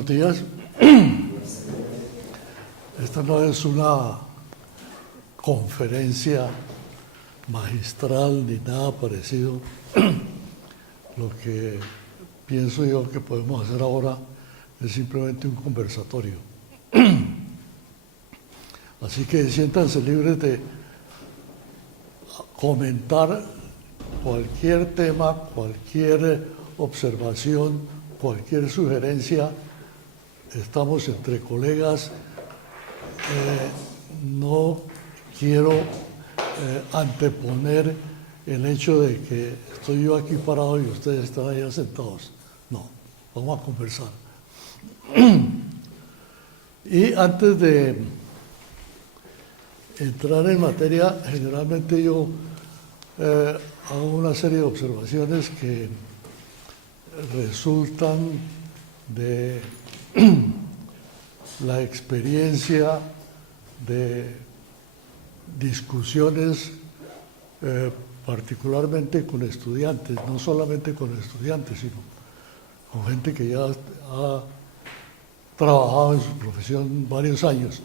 Buenos días. Esta no es una conferencia magistral ni nada parecido. Lo que pienso yo que podemos hacer ahora es simplemente un conversatorio. Así que siéntanse libres de comentar cualquier tema, cualquier observación, cualquier sugerencia. Estamos entre colegas. No quiero anteponer el hecho de que estoy yo aquí parado y ustedes están allá sentados. No, vamos a conversar. Y antes de entrar en materia, generalmente yo hago una serie de observaciones que resultan de la experiencia de discusiones particularmente con estudiantes, no solamente con estudiantes, sino con gente que ya ha trabajado en su profesión varios años.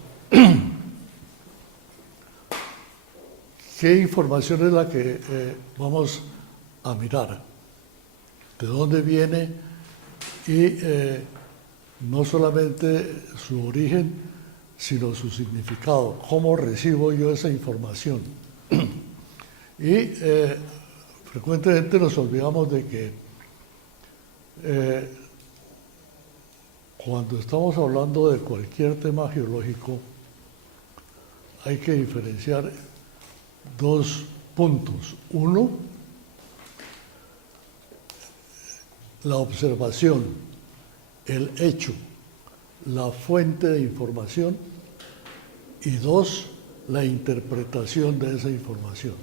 ¿Qué información es la que vamos a mirar? ¿De dónde viene? Y no solamente su origen, sino su significado. ¿Cómo recibo yo esa información? Y frecuentemente nos olvidamos de que cuando estamos hablando de cualquier tema geológico, hay que diferenciar dos puntos. Uno, la observación, el hecho, la fuente de información, y dos, la interpretación de esa información.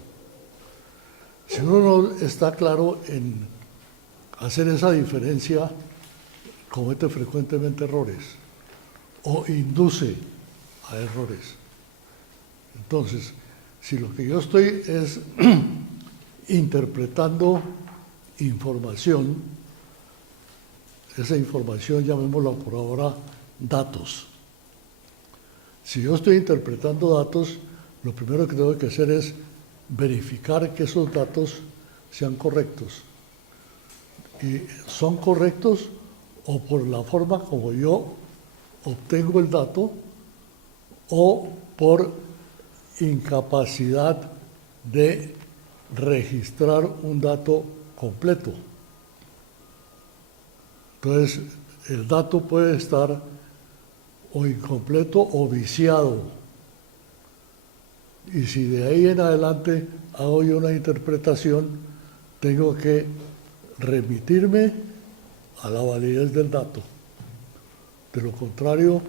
Si uno no está claro en hacer esa diferencia, comete frecuentemente errores o induce a errores. Entonces, si lo que yo estoy es interpretando información, esa información llamémosla por ahora datos. Si yo estoy interpretando datos, lo primero que tengo que hacer es verificar que esos datos sean correctos. Y son correctos o por la forma como yo obtengo el dato o por incapacidad de registrar un dato completo. Entonces, el dato puede estar o incompleto o viciado. Y si de ahí en adelante hago yo una interpretación, tengo que remitirme a la validez del dato. De lo contrario,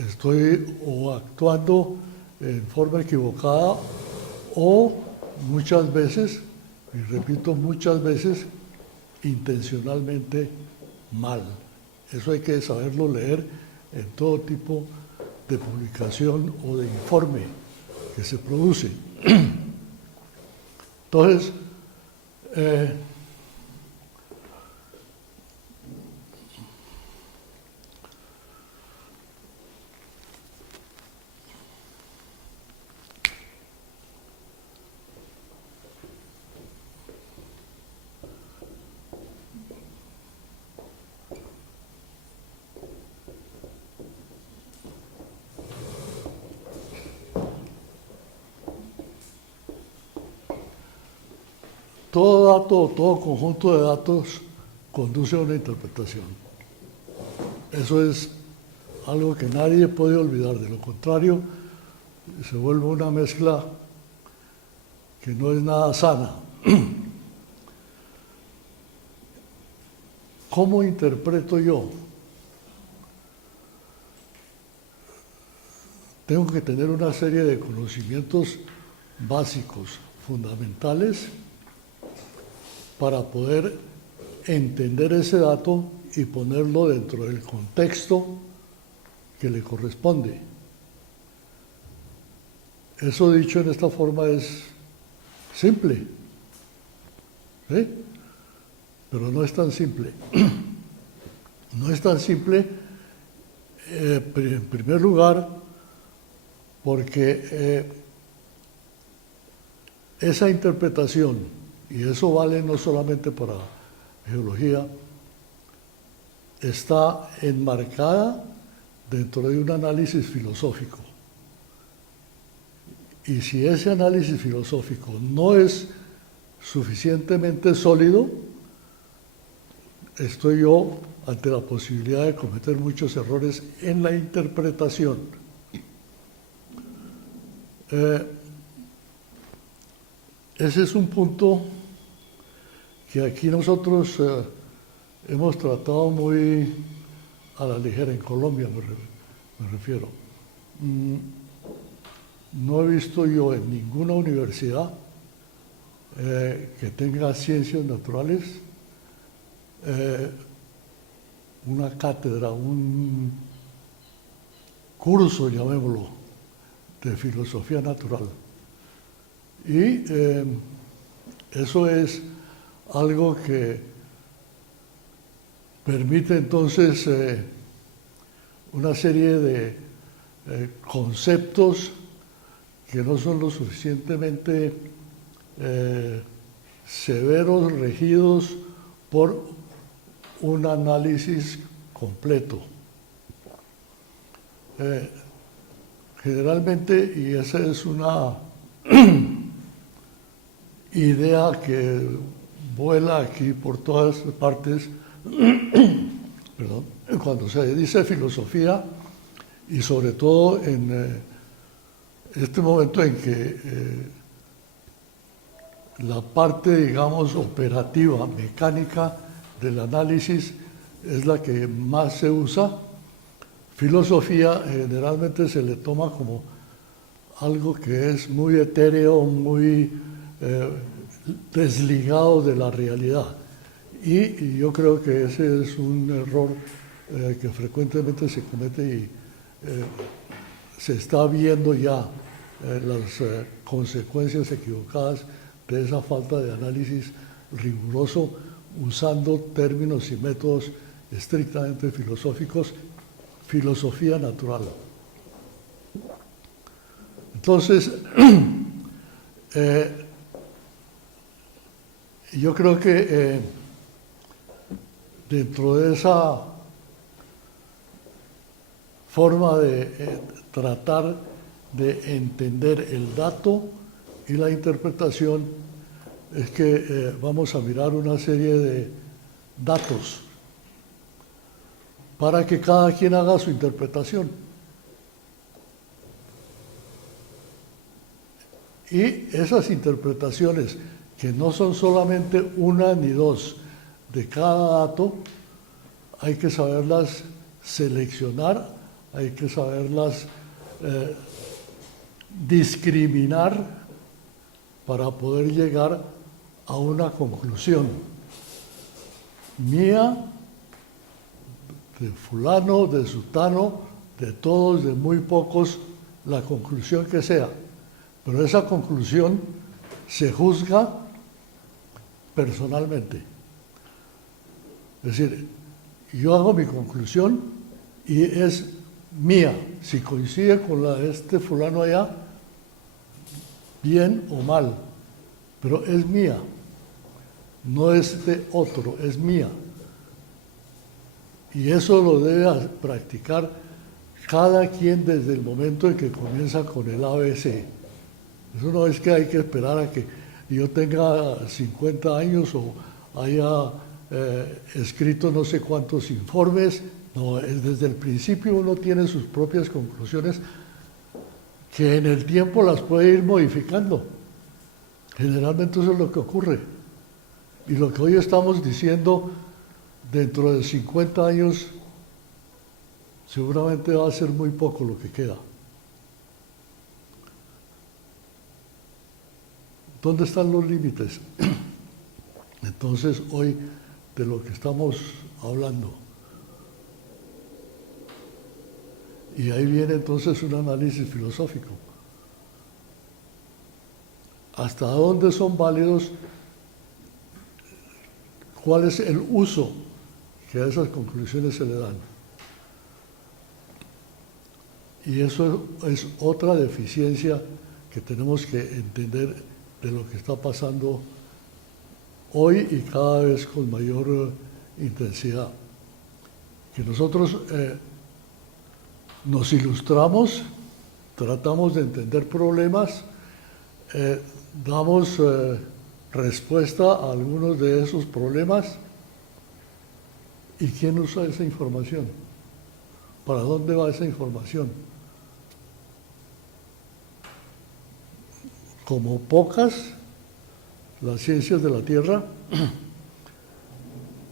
estoy o actuando en forma equivocada o muchas veces, y repito, muchas veces, intencionalmente mal. Eso hay que saberlo leer en todo tipo de publicación o de informe que se produce. Entonces, todo dato o todo conjunto de datos conduce a una interpretación. Eso es algo que nadie puede olvidar. De lo contrario, se vuelve una mezcla que no es nada sana. ¿Cómo interpreto yo? Tengo que tener una serie de conocimientos básicos, fundamentales, para poder entender ese dato y ponerlo dentro del contexto que le corresponde. Eso dicho en esta forma es simple, ¿sí? Pero no es tan simple. No es tan simple, en primer lugar, porque esa interpretación, y eso vale no solamente para geología, está enmarcada dentro de un análisis filosófico. Y si ese análisis filosófico no es suficientemente sólido, estoy yo ante la posibilidad de cometer muchos errores en la interpretación. Ese es un punto que aquí nosotros hemos tratado muy a la ligera, en Colombia me refiero. No he visto yo en ninguna universidad que tenga ciencias naturales una cátedra, un curso, llamémoslo, de filosofía natural. Y eso es algo que permite entonces una serie de conceptos que no son lo suficientemente severos, regidos por un análisis completo. Generalmente, y esa es una idea que vuela aquí por todas partes, perdón, cuando se dice filosofía, y sobre todo en este momento en que la parte, digamos, operativa, mecánica del análisis es la que más se usa, filosofía generalmente se le toma como algo que es muy etéreo, muy desligado de la realidad. Y yo creo que ese es un error que frecuentemente se comete y se está viendo ya las consecuencias equivocadas de esa falta de análisis riguroso usando términos y métodos estrictamente filosóficos, filosofía natural. Entonces, yo creo que dentro de esa forma de tratar de entender el dato y la interpretación es que vamos a mirar una serie de datos para que cada quien haga su interpretación. Y esas interpretaciones, que no son solamente una ni dos de cada dato, hay que saberlas seleccionar, hay que saberlas discriminar para poder llegar a una conclusión mía, de fulano, de sutano, de todos, de muy pocos, la conclusión que sea. Pero esa conclusión se juzga personalmente. Es decir, yo hago mi conclusión y es mía. Si coincide con la de este fulano allá, bien o mal, pero es mía. No es de otro, es mía. Y eso lo debe practicar cada quien desde el momento en que comienza con el ABC. Eso no es que hay que esperar a que yo tenga 50 años o haya escrito no sé cuántos informes. No, es desde el principio uno tiene sus propias conclusiones que en el tiempo las puede ir modificando. Generalmente eso es lo que ocurre. Y lo que hoy estamos diciendo, dentro de 50 años, seguramente va a ser muy poco lo que queda. ¿Dónde están los límites? Entonces, hoy, de lo que estamos hablando. Y ahí viene entonces un análisis filosófico. ¿Hasta dónde son válidos? ¿Cuál es el uso que a esas conclusiones se le dan. Y eso es otra deficiencia que tenemos que entender de lo que está pasando hoy y cada vez con mayor intensidad. Que nosotros nos ilustramos, tratamos de entender problemas, damos respuesta a algunos de esos problemas. ¿Y quién usa esa información? ¿Para dónde va esa información? Como pocas, las ciencias de la Tierra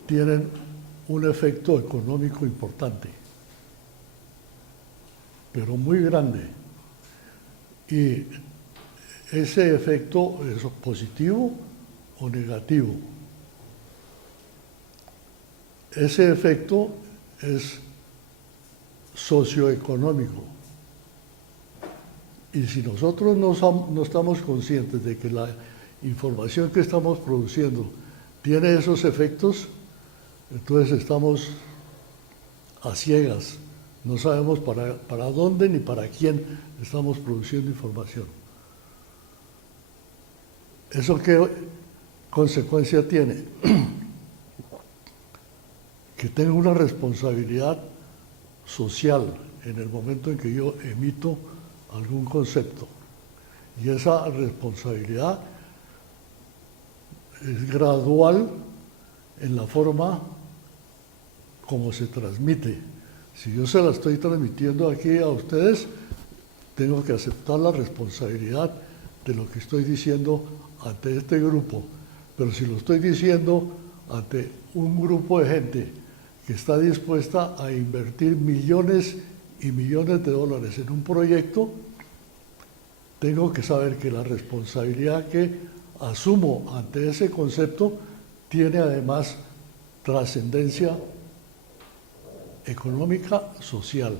tienen un efecto económico importante, pero muy grande. Y ese efecto es positivo o negativo. Ese efecto es socioeconómico. Y si nosotros no estamos conscientes de que la información que estamos produciendo tiene esos efectos, entonces estamos a ciegas. No sabemos para dónde ni para quién estamos produciendo información. ¿Eso qué consecuencia tiene? Que tengo una responsabilidad social en el momento en que yo emito algún concepto. Y esa responsabilidad es gradual en la forma como se transmite. Si yo se la estoy transmitiendo aquí a ustedes, tengo que aceptar la responsabilidad de lo que estoy diciendo ante este grupo. Pero si lo estoy diciendo ante un grupo de gente que está dispuesta a invertir millones y millones de dólares en un proyecto, tengo que saber que la responsabilidad que asumo ante ese concepto tiene además trascendencia económica, social.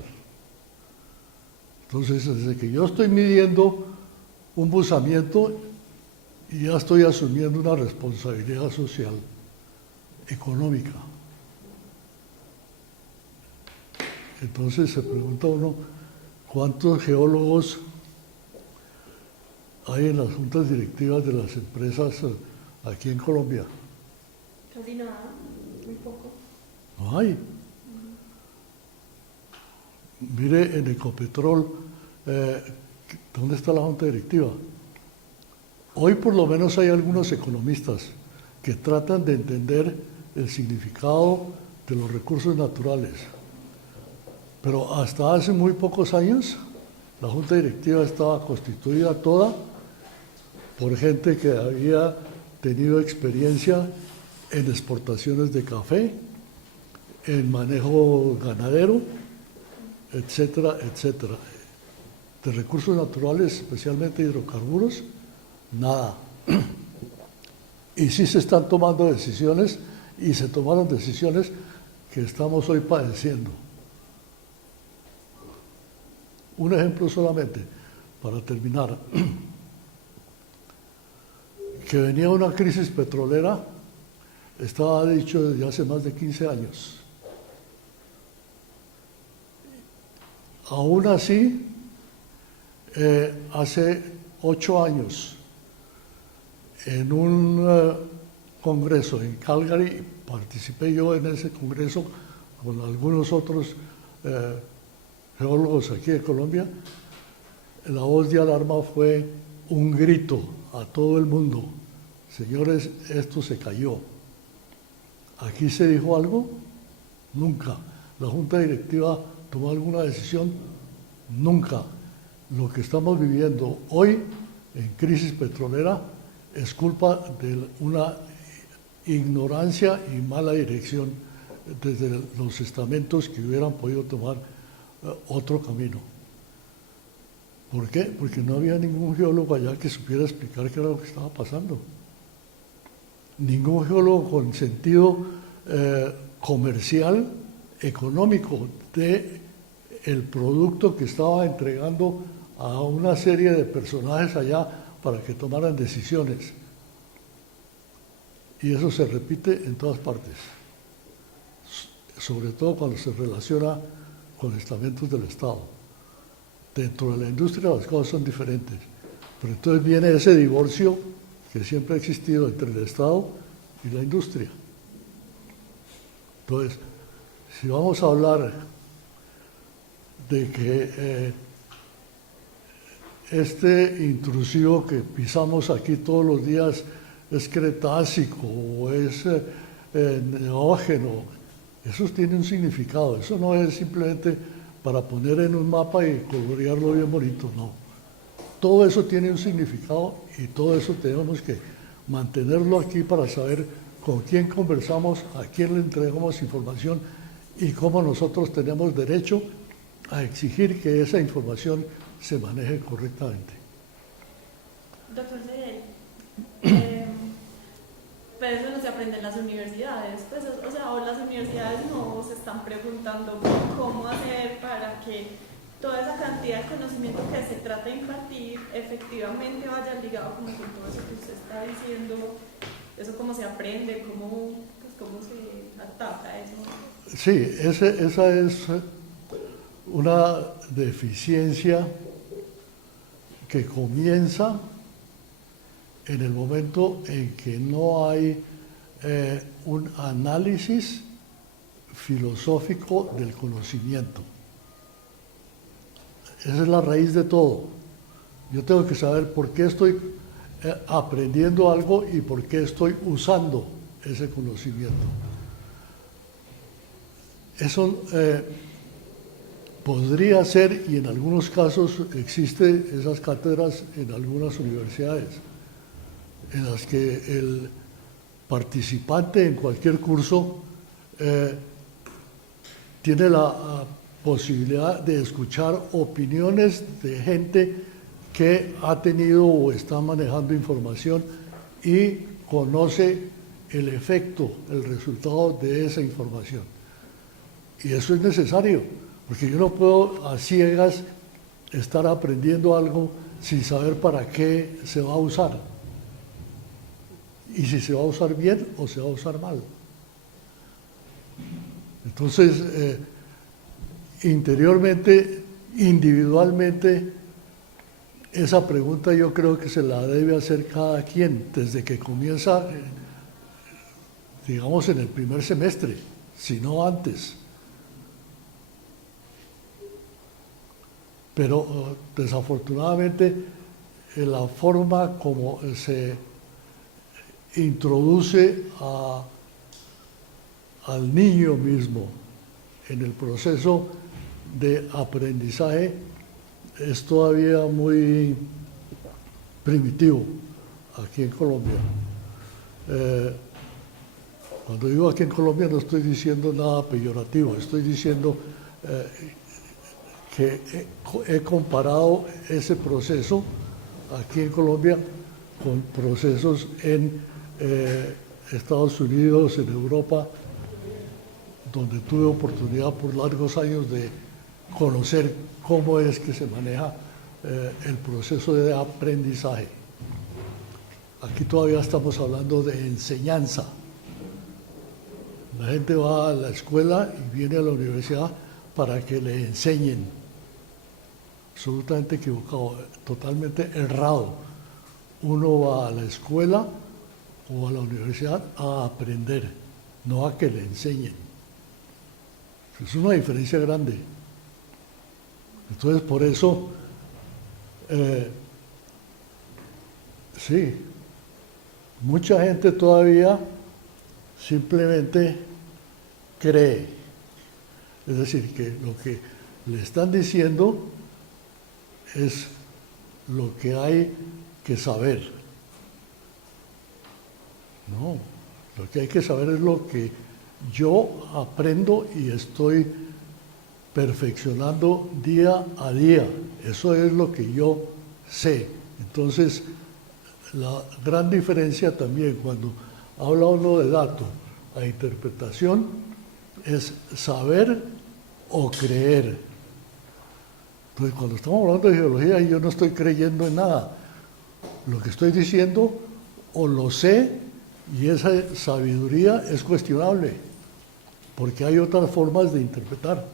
Entonces, desde que yo estoy midiendo un buzamiento, ya estoy asumiendo una responsabilidad social, económica. Entonces se pregunta uno, ¿cuántos geólogos hay en las juntas directivas de las empresas aquí en Colombia? Casi nada, muy poco. No hay. Mire, en Ecopetrol, ¿dónde está la junta directiva? Hoy por lo menos hay algunos economistas que tratan de entender el significado de los recursos naturales. Pero hasta hace muy pocos años, la junta directiva estaba constituida toda por gente que había tenido experiencia en exportaciones de café, en manejo ganadero, etcétera, etcétera. De recursos naturales, especialmente hidrocarburos, nada. Y sí se están tomando decisiones, y se tomaron decisiones que estamos hoy padeciendo. Un ejemplo solamente, para terminar. Que venía una crisis petrolera, estaba dicho desde hace más de 15 años. Aún así, hace 8 años, en un congreso en Calgary, participé yo en ese congreso con algunos otros geólogos aquí de Colombia. La voz de alarma fue un grito a todo el mundo: señores, esto se cayó. ¿Aquí se dijo algo? Nunca. ¿La junta directiva tomó alguna decisión? Nunca. Lo que estamos viviendo hoy en crisis petrolera es culpa de una ignorancia y mala dirección desde los estamentos que hubieran podido tomar otro camino. ¿Por qué? Porque no había ningún geólogo allá que supiera explicar qué era lo que estaba pasando. Ningún geólogo con sentido comercial, económico, de el producto que estaba entregando a una serie de personajes allá para que tomaran decisiones. Y eso se repite en todas partes. sobre todo cuando se relaciona con estamentos del Estado. Dentro de la industria las cosas son diferentes, pero entonces viene ese divorcio que siempre ha existido entre el Estado y la industria. Entonces, si vamos a hablar de que este intrusivo que pisamos aquí todos los días es cretácico o es neógeno, eso tiene un significado, eso no es simplemente para poner en un mapa y colorearlo bien bonito, no. Todo eso tiene un significado y todo eso tenemos que mantenerlo aquí para saber con quién conversamos, a quién le entregamos información y cómo nosotros tenemos derecho a exigir que esa información se maneje correctamente. Doctor Cedel, pero eso no se aprende en las universidades, pues, o sea, o las universidades no se están preguntando cómo hacer para que toda esa cantidad de conocimiento que se trata de impartir efectivamente vaya ligado como con todo eso que usted está diciendo, eso cómo se aprende, cómo se ataca eso. Sí, esa es una deficiencia que comienza en el momento en que no hay un análisis filosófico del conocimiento. Esa es la raíz de todo. Yo tengo que saber por qué estoy aprendiendo algo y por qué estoy usando ese conocimiento. Eso podría ser, y en algunos casos existen esas cátedras en algunas universidades, en las que el participante en cualquier curso tiene la posibilidad de escuchar opiniones de gente que ha tenido o está manejando información y conoce el efecto, el resultado de esa información. Y eso es necesario, porque yo no puedo a ciegas estar aprendiendo algo sin saber para qué se va a usar. Y si se va a usar bien o se va a usar mal. Entonces, interiormente, individualmente, esa pregunta yo creo que se la debe hacer cada quien desde que comienza, digamos, en el primer semestre, si no antes. Pero desafortunadamente, la forma como se introduce al niño mismo en el proceso de aprendizaje es todavía muy primitivo aquí en Colombia. Cuando digo aquí en Colombia no estoy diciendo nada peyorativo, estoy diciendo que he comparado ese proceso aquí en Colombia con procesos en Estados Unidos, en Europa, donde tuve oportunidad por largos años de conocer cómo es que se maneja el proceso de aprendizaje. Aquí todavía estamos hablando de enseñanza. La gente va a la escuela y viene a la universidad para que le enseñen. Absolutamente equivocado, totalmente errado. Uno va a la escuela o a la universidad a aprender, no a que le enseñen. Es una diferencia grande. Entonces, por eso, sí, mucha gente todavía simplemente cree. Es decir, que lo que le están diciendo es lo que hay que saber. No, lo que hay que saber es lo que yo aprendo y estoy perfeccionando día a día. Eso es lo que yo sé. Entonces, la gran diferencia también cuando habla uno de dato a interpretación es saber o creer. Entonces, cuando estamos hablando de geología, yo no estoy creyendo en nada. Lo que estoy diciendo o lo sé y esa sabiduría es cuestionable. porque hay otras formas de interpretar.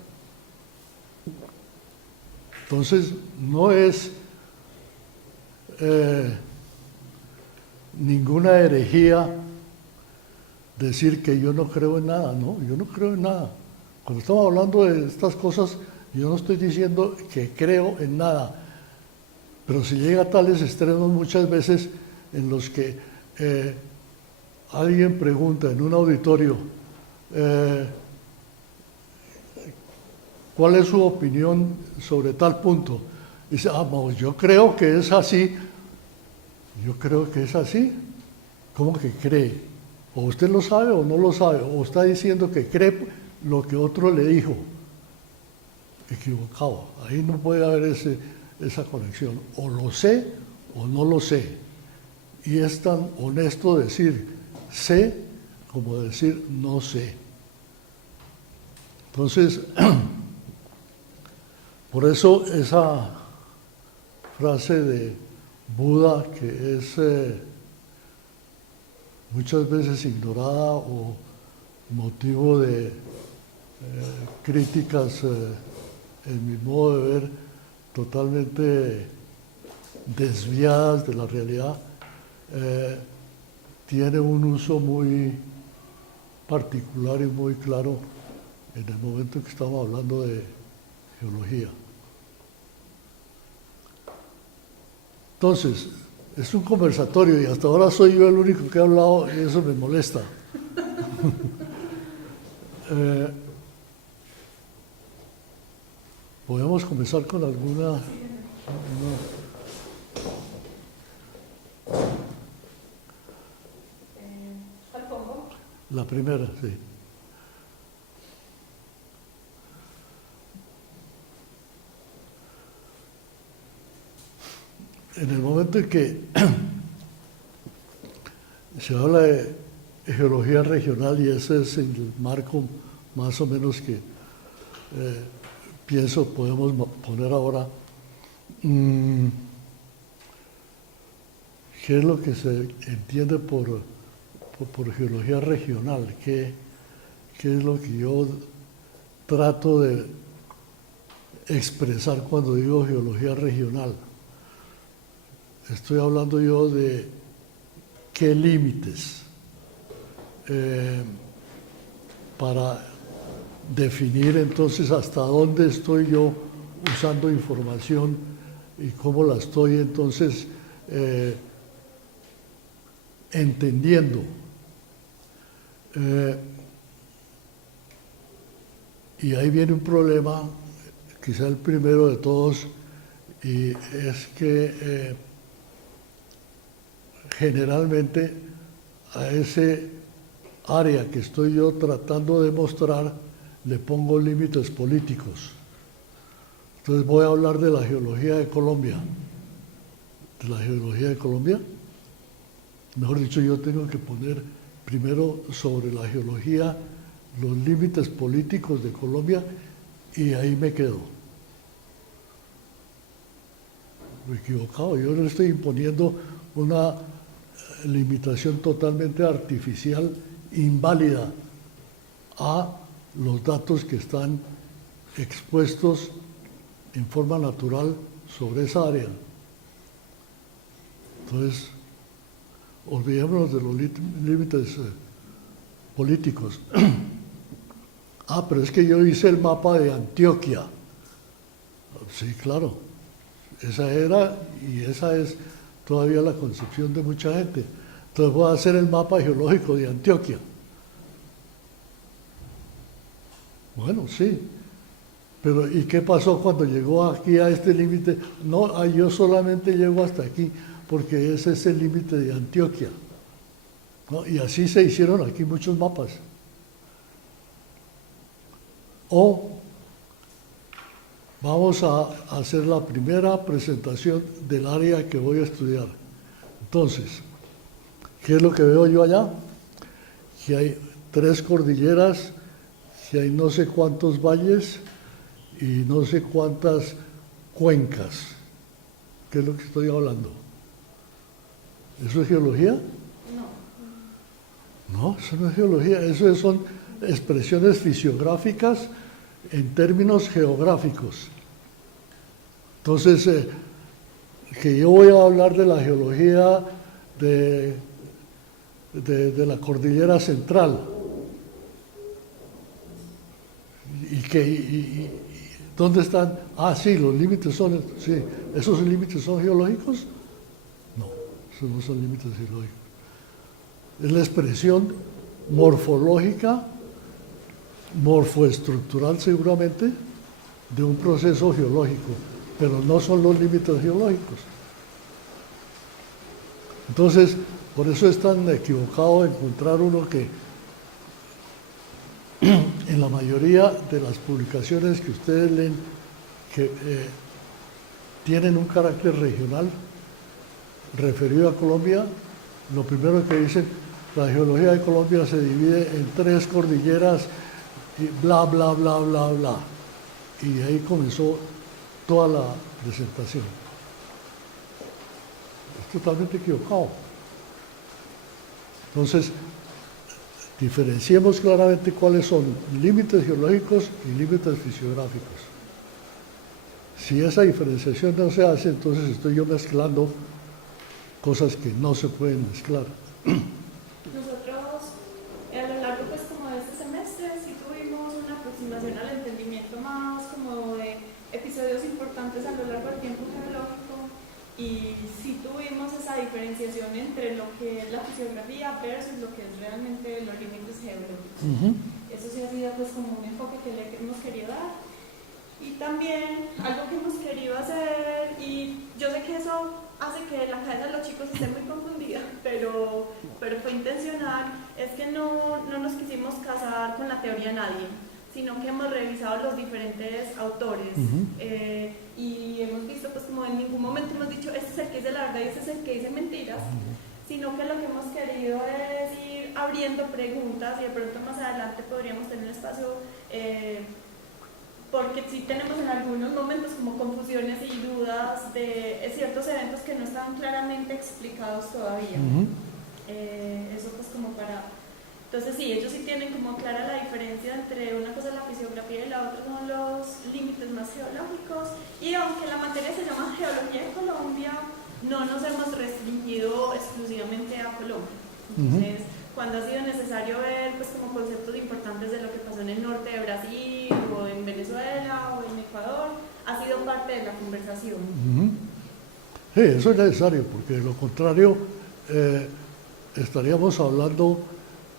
Entonces, no es ninguna herejía decir que yo no creo en nada. No, yo no creo en nada. Cuando estamos hablando de estas cosas, yo no estoy diciendo que creo en nada, pero si llega a tales extremos muchas veces en los que alguien pregunta en un auditorio, ¿cuál es su opinión sobre tal punto? Dice, pues yo creo que es así. Yo creo que es así. ¿Cómo que cree? O usted lo sabe o no lo sabe, o está diciendo que cree lo que otro le dijo. Equivocado. Ahí no puede haber esa conexión. O lo sé o no lo sé. Y es tan honesto decir sé como decir no sé. Entonces, por eso esa frase de Buda, que es muchas veces ignorada o motivo de críticas en mi modo de ver, totalmente desviadas de la realidad, tiene un uso muy particular y muy claro en el momento que estamos hablando de geología. Entonces, es un conversatorio y hasta ahora soy yo el único que ha hablado y eso me molesta. Podemos comenzar con alguna... ¿Cuál pongo? La primera, sí. En el momento en que se habla de geología regional, y ese es el marco más o menos que pienso podemos poner ahora, ¿qué es lo que se entiende por geología regional? ¿Qué es lo que yo trato de expresar cuando digo geología regional? Estoy hablando yo de qué límites para definir entonces hasta dónde estoy yo usando información y cómo la estoy entonces entendiendo. Y ahí viene un problema, quizá el primero de todos, y es que generalmente a ese área que estoy yo tratando de mostrar le pongo límites políticos. Entonces voy a hablar de la geología de Colombia. ¿De la geología de Colombia? Mejor dicho, yo tengo que poner primero sobre la geología los límites políticos de Colombia y ahí me quedo. Me he equivocado, yo no estoy imponiendo una limitación totalmente artificial, inválida a los datos que están expuestos en forma natural sobre esa área. Entonces, olvidémonos de los límites políticos. Pero es que yo hice el mapa de Antioquia. Sí, claro. Esa era y esa es todavía la concepción de mucha gente. Entonces voy a hacer el mapa geológico de Antioquia. Bueno, sí. Pero ¿y qué pasó cuando llegó aquí a este límite? No, yo solamente llego hasta aquí porque ese es el límite de Antioquia. ¿No? Y así se hicieron aquí muchos mapas. O vamos a hacer la primera presentación del área que voy a estudiar. Entonces, ¿qué es lo que veo yo allá? Que hay 3 cordilleras, que hay no sé cuántos valles y no sé cuántas cuencas. ¿Qué es lo que estoy hablando? ¿Eso es geología? No. No, eso no es geología, eso son expresiones fisiográficas en términos geográficos. Entonces, que yo voy a hablar de la geología de la cordillera central. ¿Y dónde están? Ah, sí, los límites son, sí, ¿esos límites son geológicos? No, esos no son límites geológicos. Es la expresión morfológica, morfoestructural seguramente, de un proceso geológico, pero no son los límites geológicos. Entonces, por eso es tan equivocado encontrar uno que en la mayoría de las publicaciones que ustedes leen que tienen un carácter regional referido a Colombia, lo primero que dicen, la geología de Colombia se divide en 3 cordilleras y bla, bla, bla, bla, bla. Y ahí comenzó toda la presentación. Es totalmente equivocado. Entonces, diferenciemos claramente cuáles son límites geológicos y límites fisiográficos. Si esa diferenciación no se hace, entonces estoy yo mezclando cosas que no se pueden mezclar. Nosotros, a lo largo pues como de este semestre, sí tuvimos una aproximación al entendimiento más como de episodios importantes a lo largo del tiempo geológico, y sí tuvimos esa diferenciación entre lo que es la fisiografía versus lo que es realmente los límites geológicos. Eso sí ha sido pues como un enfoque que le hemos querido dar. Y también algo que hemos querido hacer, y yo sé que eso hace que la cabeza de los chicos esté muy confundida, pero fue intencional, es que no nos quisimos casar con la teoría nadie, sino que hemos revisado los diferentes autores y hemos visto pues como en ningún momento hemos dicho este es el que dice la verdad y este es el que dice mentiras, sino que lo que hemos querido es ir abriendo preguntas, y de pronto más adelante podríamos tener un espacio porque sí tenemos en algunos momentos como confusiones y dudas de ciertos eventos que no están claramente explicados todavía. Eso pues como para... Entonces sí, ellos sí tienen como clara la diferencia entre una cosa es la fisiografía y la otra son los límites más geológicos, y aunque la materia se llama Geología de Colombia, no nos hemos restringido exclusivamente a Colombia. Entonces, cuando ha sido necesario ver pues como conceptos importantes de lo que pasó en el norte de Brasil o en Venezuela o en Ecuador, ha sido parte de la conversación. Sí, eso es necesario, porque de lo contrario estaríamos hablando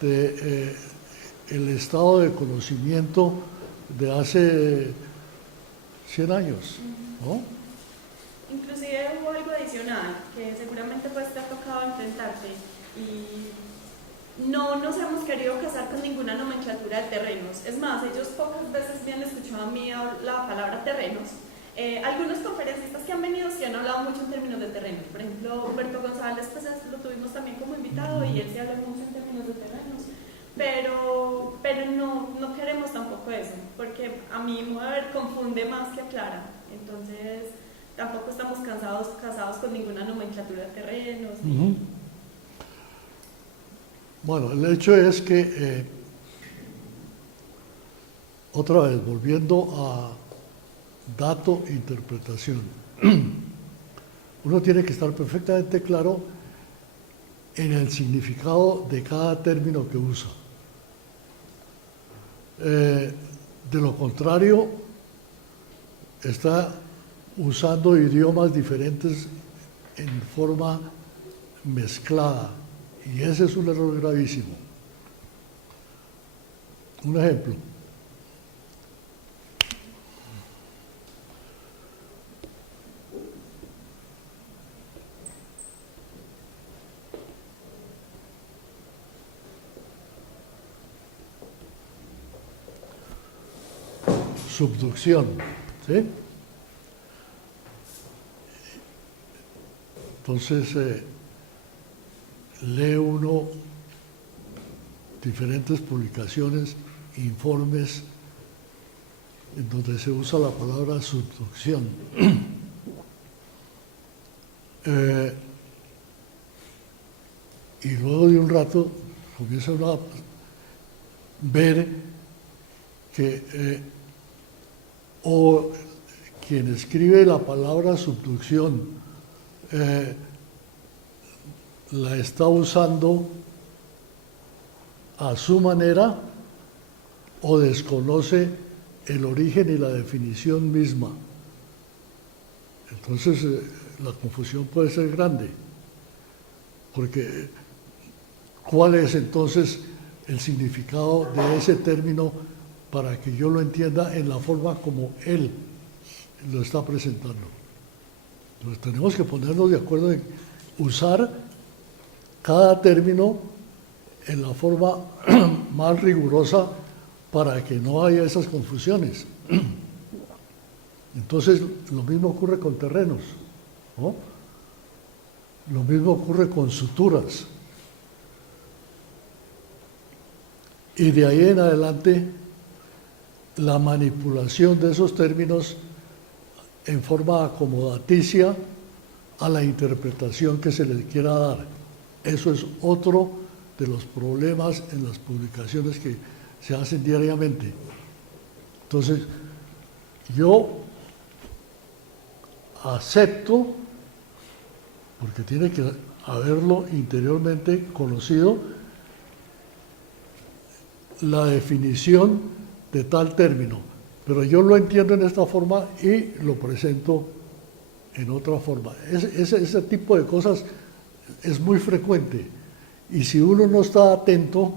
de el estado de conocimiento de hace 100 años, ¿no? Inclusive hubo algo adicional que seguramente pues te ha tocado enfrentarte, y no nos hemos querido casar con ninguna nomenclatura de terrenos. Es más, ellos pocas veces me han escuchado a mí la palabra terrenos. Algunos conferencistas que han venido sí han hablado mucho en términos de terrenos. Por ejemplo, Humberto González, pues lo tuvimos también como invitado y él sí habla mucho en términos de terrenos. Pero no queremos tampoco eso, porque a mí modo de ver confunde más que aclara. Entonces, tampoco estamos casados con ninguna nomenclatura de terrenos. Bueno, el hecho es que, otra vez, volviendo a dato e interpretación, uno tiene que estar perfectamente claro en el significado de cada término que usa. De lo contrario, está usando idiomas diferentes en forma mezclada, y ese es un error gravísimo. Un ejemplo. Subducción, ¿sí? Entonces, lee uno diferentes publicaciones, informes, en donde se usa la palabra subducción. Y luego de un rato comienza uno ver que o quien escribe la palabra subducción la está usando a su manera o desconoce el origen y la definición misma. Entonces la confusión puede ser grande, porque ¿cuál es entonces el significado de ese término para que yo lo entienda en la forma como él lo está presentando? Entonces tenemos que ponernos de acuerdo en usar cada término en la forma más rigurosa para que no haya esas confusiones. Entonces, lo mismo ocurre con terrenos, ¿no? Lo mismo ocurre con suturas. Y de ahí en adelante, la manipulación de esos términos en forma acomodaticia a la interpretación que se les quiera dar. Eso es otro de los problemas en las publicaciones que se hacen diariamente. Entonces, yo acepto, porque tiene que haberlo interiormente conocido, la definición de tal término, pero yo lo entiendo en esta forma y lo presento en otra forma. Ese tipo de cosas es muy frecuente, y si uno no está atento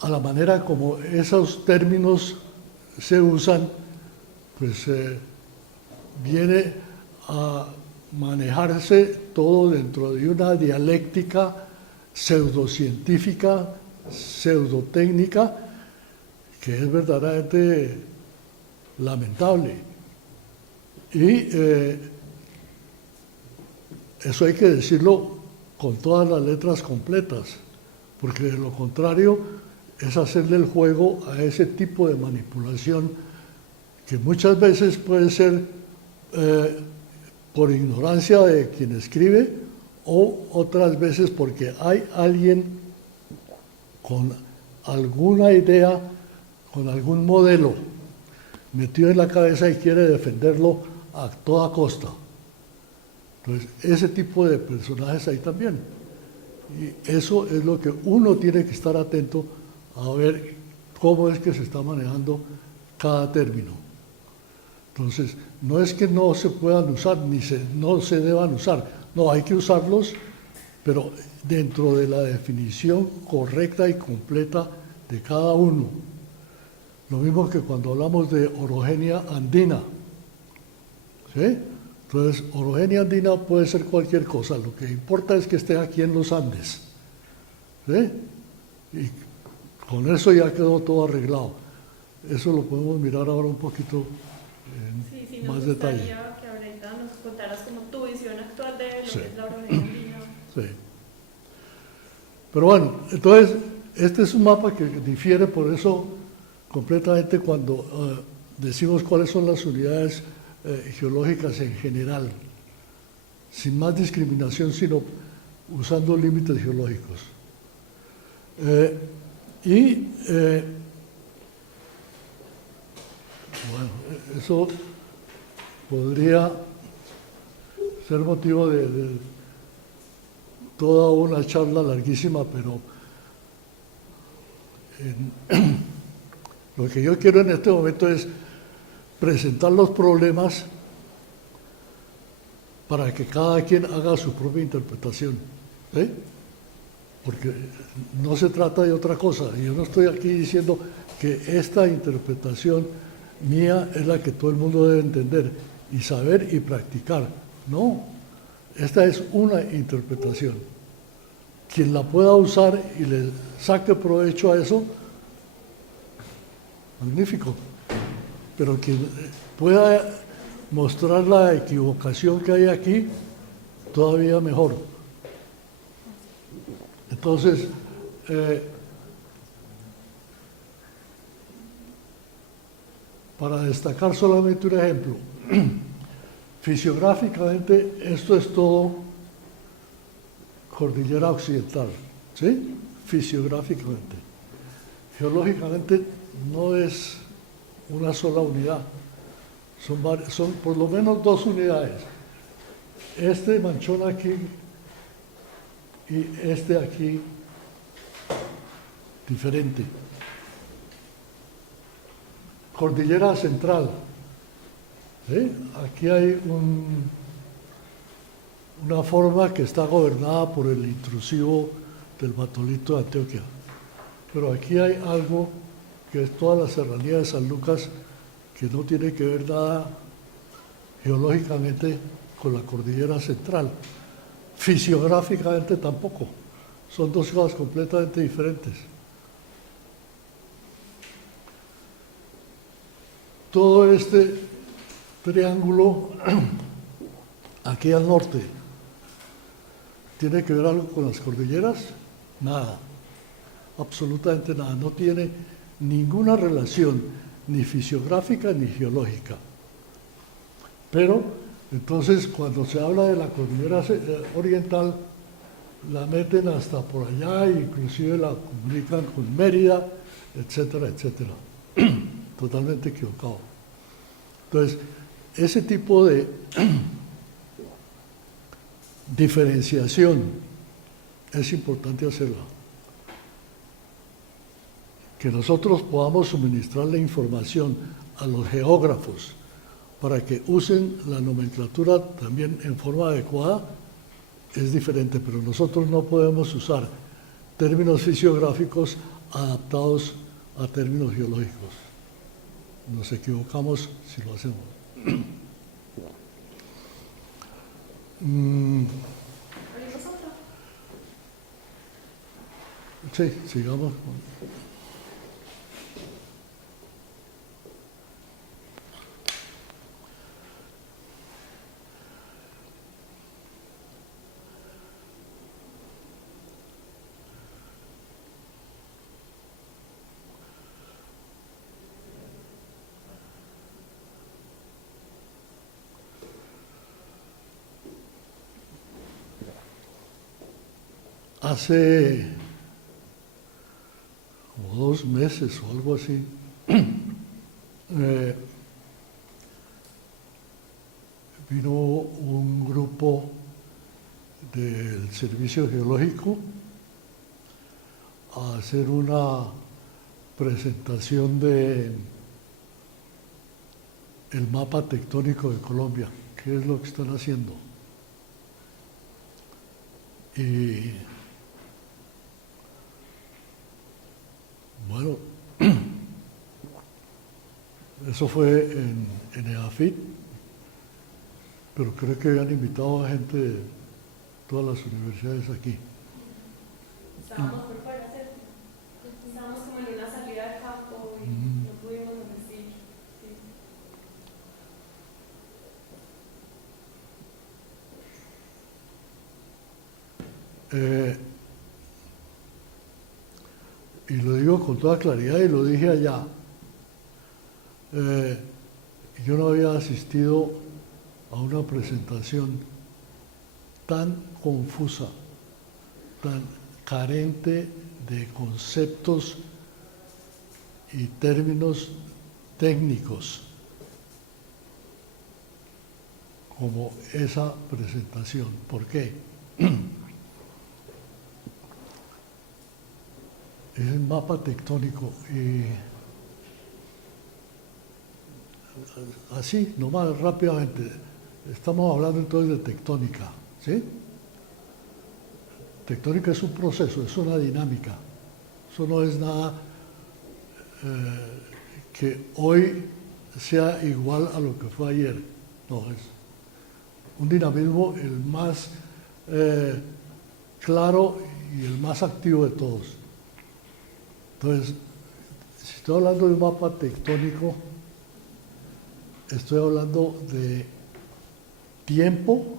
a la manera como esos términos se usan, pues viene a manejarse todo dentro de una dialéctica pseudocientífica, pseudotécnica, que es verdaderamente lamentable. Y eso hay que decirlo con todas las letras completas, porque de lo contrario es hacerle el juego a ese tipo de manipulación que muchas veces puede ser por ignorancia de quien escribe, o otras veces porque hay alguien con alguna idea, con algún modelo metido en la cabeza y quiere defenderlo a toda costa. Entonces, ese tipo de personajes hay también. Y eso es lo que uno tiene que estar atento a ver cómo es que se está manejando cada término. Entonces, no es que no se puedan usar, ni no se deban usar. No, hay que usarlos, pero dentro de la definición correcta y completa de cada uno. Lo mismo que cuando hablamos de orogenia andina, ¿sí? Entonces, orogenia andina puede ser cualquier cosa, lo que importa es que esté aquí en los Andes, ¿sí? Y con eso ya quedó todo arreglado. Eso lo podemos mirar ahora un poquito en más detalle. Sí, nos gustaría que ahorita nos contaras como tu visión actual de lo Sí. que es la orogenia andina. Sí. Pero bueno, entonces, este es un mapa que difiere por eso completamente cuando decimos cuáles son las unidades geológicas en general, sin más discriminación, sino usando límites geológicos. Bueno, eso podría ser motivo de toda una charla larguísima, pero lo que yo quiero en este momento es presentar los problemas para que cada quien haga su propia interpretación, ¿sí? Porque no se trata de otra cosa. Yo no estoy aquí diciendo que esta interpretación mía es la que todo el mundo debe entender y saber y practicar. No, esta es una interpretación. Quien la pueda usar y le saque provecho a eso, magnífico. Pero quien pueda mostrar la equivocación que hay aquí, todavía mejor. Entonces, para destacar solamente un ejemplo, fisiográficamente esto es todo cordillera occidental, ¿sí? Fisiográficamente. geológicamente no es una sola unidad, son por lo menos dos unidades. Este manchón aquí y este aquí diferente. Cordillera Central. ¿Sí? Aquí hay una forma que está gobernada por el intrusivo del Batolito de Antioquia. Pero aquí hay algo que es toda la serranía de San Lucas, que no tiene que ver nada geológicamente con la Cordillera Central. Fisiográficamente tampoco. Son dos cosas completamente diferentes. Todo este triángulo aquí al norte, ¿tiene que ver algo con las cordilleras? Nada, absolutamente nada. No tiene ninguna relación, ni fisiográfica ni geológica. Pero, entonces, cuando se habla de la cordillera oriental, la meten hasta por allá, inclusive la comunican con Mérida, etcétera, etcétera. Totalmente equivocado. Entonces, ese tipo de diferenciación es importante hacerla. Que nosotros podamos suministrarle información a los geógrafos para que usen la nomenclatura también en forma adecuada es diferente, pero nosotros no podemos usar términos fisiográficos adaptados a términos geológicos. Nos equivocamos si lo hacemos. Sí, sigamos. Hace como 2 meses o algo así, vino un grupo del Servicio Geológico a hacer una presentación de el mapa tectónico de Colombia, qué es lo que están haciendo. Y bueno, eso fue en EAFIT, pero creo que habían invitado a gente de todas las universidades aquí. Estábamos por fuera, ¿cierto? Estábamos como en una salida de campo y no pudimos asistir. Sí. Y lo digo con toda claridad y lo dije allá. Yo no había asistido a una presentación tan confusa, tan carente de conceptos y términos técnicos como esa presentación. ¿Por qué? Es el mapa tectónico y así, nomás rápidamente, estamos hablando entonces de tectónica, ¿sí? Tectónica es un proceso, es una dinámica, eso no es nada que hoy sea igual a lo que fue ayer, no, es un dinamismo el más claro y el más activo de todos. Entonces, si estoy hablando de un mapa tectónico, estoy hablando de tiempo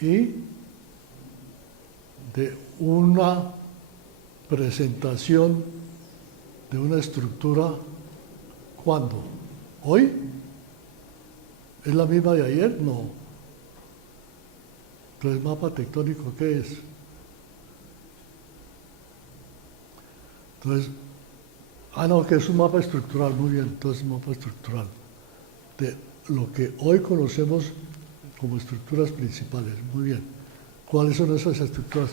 y de una presentación de una estructura. ¿Cuándo? ¿Hoy? ¿Es la misma de ayer? No. Entonces, ¿mapa tectónico qué es? Entonces, no, que es un mapa estructural, muy bien, entonces un mapa estructural de lo que hoy conocemos como estructuras principales, muy bien. ¿Cuáles son esas estructuras?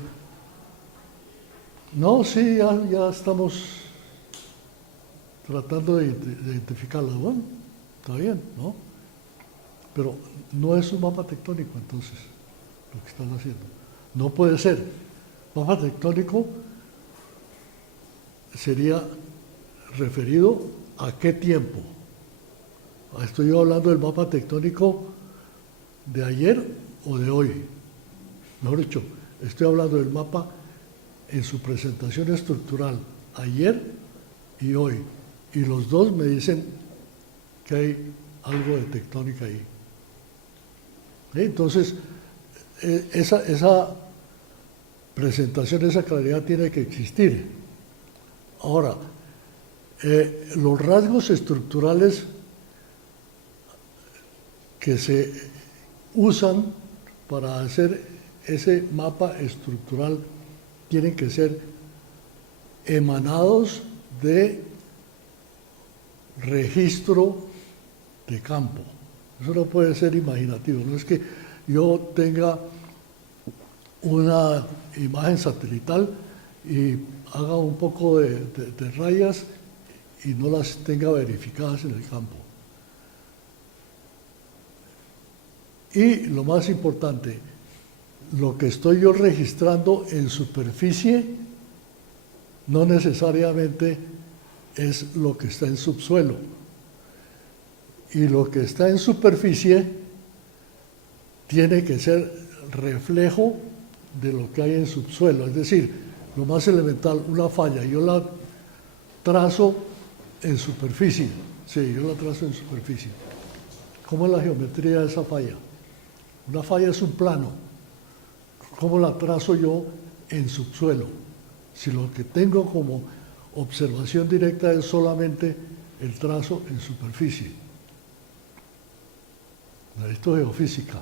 No, sí, ya estamos tratando de identificarlas. Bueno, está bien, ¿no? Pero no es un mapa tectónico, entonces, lo que están haciendo. No puede ser. Mapa tectónico sería referido a qué tiempo. Estoy yo hablando del mapa tectónico de ayer o de hoy. Mejor dicho, estoy hablando del mapa en su presentación estructural ayer y hoy. Y los dos me dicen que hay algo de tectónica ahí. Entonces, esa presentación, esa claridad tiene que existir. Ahora, los rasgos estructurales que se usan para hacer ese mapa estructural tienen que ser emanados de registro de campo. Eso no puede ser imaginativo, no es que yo tenga una imagen satelital y haga un poco de rayas y no las tenga verificadas en el campo. Y lo más importante, lo que estoy yo registrando en superficie no necesariamente es lo que está en subsuelo. Y lo que está en superficie tiene que ser reflejo de lo que hay en subsuelo. Es decir, lo más elemental, una falla, yo la trazo en superficie. Sí, yo la trazo en superficie. ¿Cómo es la geometría de esa falla? Una falla es un plano. ¿Cómo la trazo yo en subsuelo? Si lo que tengo como observación directa es solamente el trazo en superficie. Necesito geofísica.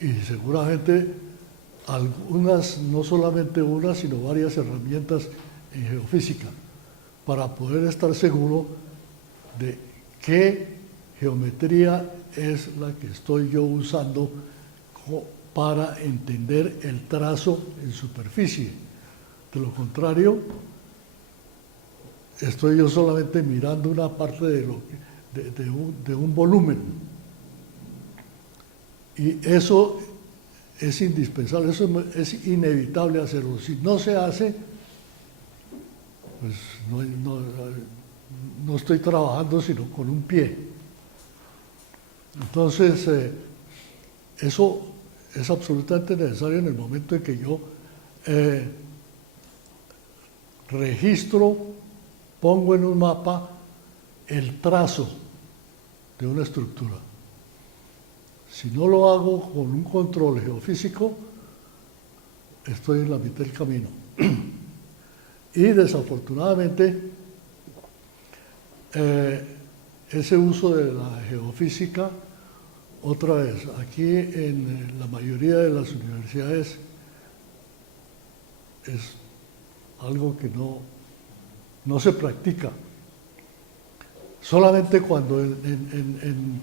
Y seguramente algunas, no solamente una, sino varias herramientas en geofísica para poder estar seguro de qué geometría es la que estoy yo usando para entender el trazo en superficie. De lo contrario, estoy yo solamente mirando una parte de un volumen. Y eso es indispensable, eso es inevitable hacerlo. Si no se hace, pues no estoy trabajando sino con un pie. Entonces, eso es absolutamente necesario en el momento en que yo registro, pongo en un mapa el trazo de una estructura. Si no lo hago con un control geofísico, estoy en la mitad del camino. Y desafortunadamente, ese uso de la geofísica, otra vez, aquí en la mayoría de las universidades es algo que no se practica. Solamente cuando en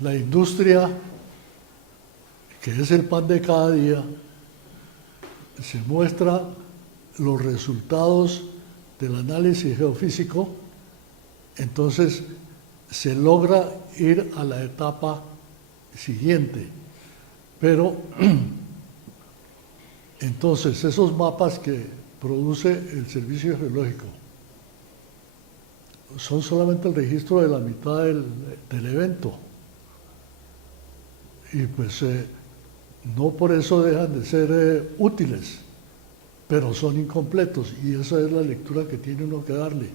la industria, que es el pan de cada día, se muestra los resultados del análisis geofísico, entonces se logra ir a la etapa siguiente. Pero entonces esos mapas que produce el Servicio Geológico son solamente el registro de la mitad del evento. Y pues no por eso dejan de ser útiles, pero son incompletos y esa es la lectura que tiene uno que darle.